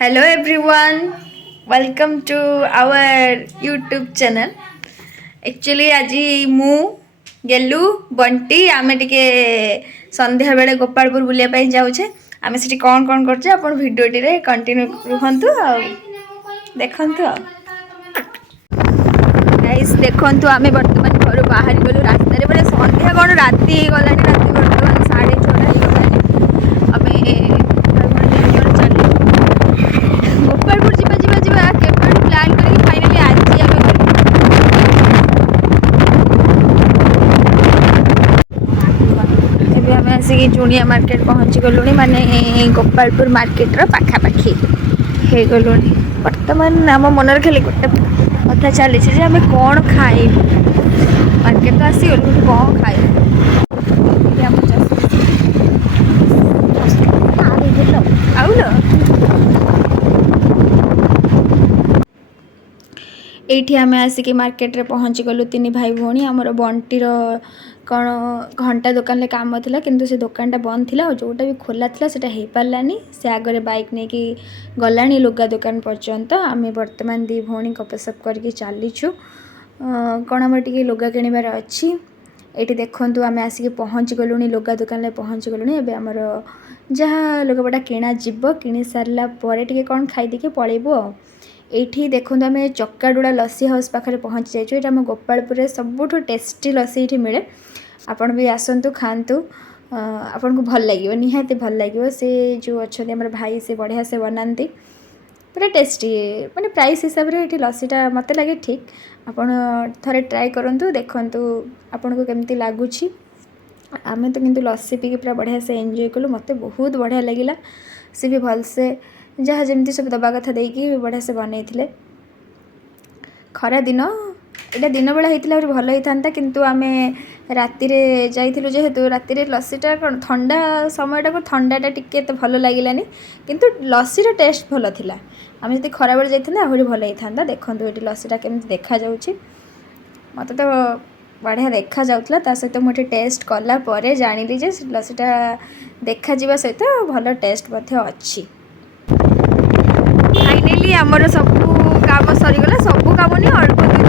Hello everyone, welcome to our YouTube channel. Actually आज मु गेलु बंटी आमे टिके संध्या बेले गोपालपुर बुलिया पई जाउछे आमे सेठी कोन कोन करछे अपन वीडियो टी रे कंटिन्यू रहंतु आ देखंतु आ गाइस देखंतु आमे वर्तमान घर बाहर गलु रास्ता रे बड़े संध्या कोन राती गलानी राती वर्तमान 6:30 ही गलानी आमे गोपालपुर जीवा जीवा जीवा केपन प्लान करके फाइनली आज आमे एबे आमे आसी जूनिया मार्केट पहुंच गलुनी माने गोपालपुर मार्केट रो पाखा पाखी हे गलुनी वर्तमान आम मनर खाली गोटे कथा चली जे आमे कोन खाई मार्केट तो आसी गलु कोन खाई आउलो एठी आमे आसिक मार्केट रे पहुँची गलु तीन भाई भौणी आमर बंटीर कौन घंटा दुकान काम थिला किंतु से दुकानटा बंद थिला और जोटा भी खोला थिला सेटा हे पारलानी से आगरे बाइक नहीं कि गलानी लुगा दुकान पर्यंत आमे वर्तमान दी भौणी गपसप करके चलीछु कौन आम टी लुगा किणवार अच्छी ये देखु आम आसिक पहुँची गलुनी लुगा दुकान में पहुँची गलुनी एबे आमर जहाँ लुगापटा किणा जीव किणी सारा पर टे कौन खाईदेकी पलैबू एठी देखो आम चक्काडुड़ा लस्सी हाउस पाखे पहुँची जाइए यहाँ आम गोपालपुर सबुठ टेस्टी लस्सी ये मिले आपन भी आसतु खातु आपन को भल लगे निहाती भल लगे से जो अच्छा भाई से बढ़िया से बनाती पूरा टेस्टी माने प्राइस हिसाब से ये लस्सीटा मत लगे ठीक आपन थरे ट्राए करूँ देखु आपन को केमती लगुच आम तो किंतु लस्सी पी पूरा बढ़िया से एंजॉय कलु मत बहुत बढ़िया लगिला सी भी भलसे जहाँ जमी सब दबा कथा देकी बढ़िया से बनई खरा दिन यहाँ दिन बेला होता भल होता किंतु आम राति जाइलु जेहेतु राति लस्सीटा कौन ठंडा समयटा को ठंडाटा टिके तो भल लगिलानी किंतु लस्सीर टेस्ट भल था आम जब खरा बेले जाइए आहरी भल होता देखो ये लस्सीटा केमती देखा मत तो बढ़िया देखा जाउतला सहित मुझे टेस्ट कला जानिली जे लस्सीटा देखा जावा सहित भल टेस्ट अच्छी फाइनाली आमर सब काम सरीगला सब काम नहीं अल्प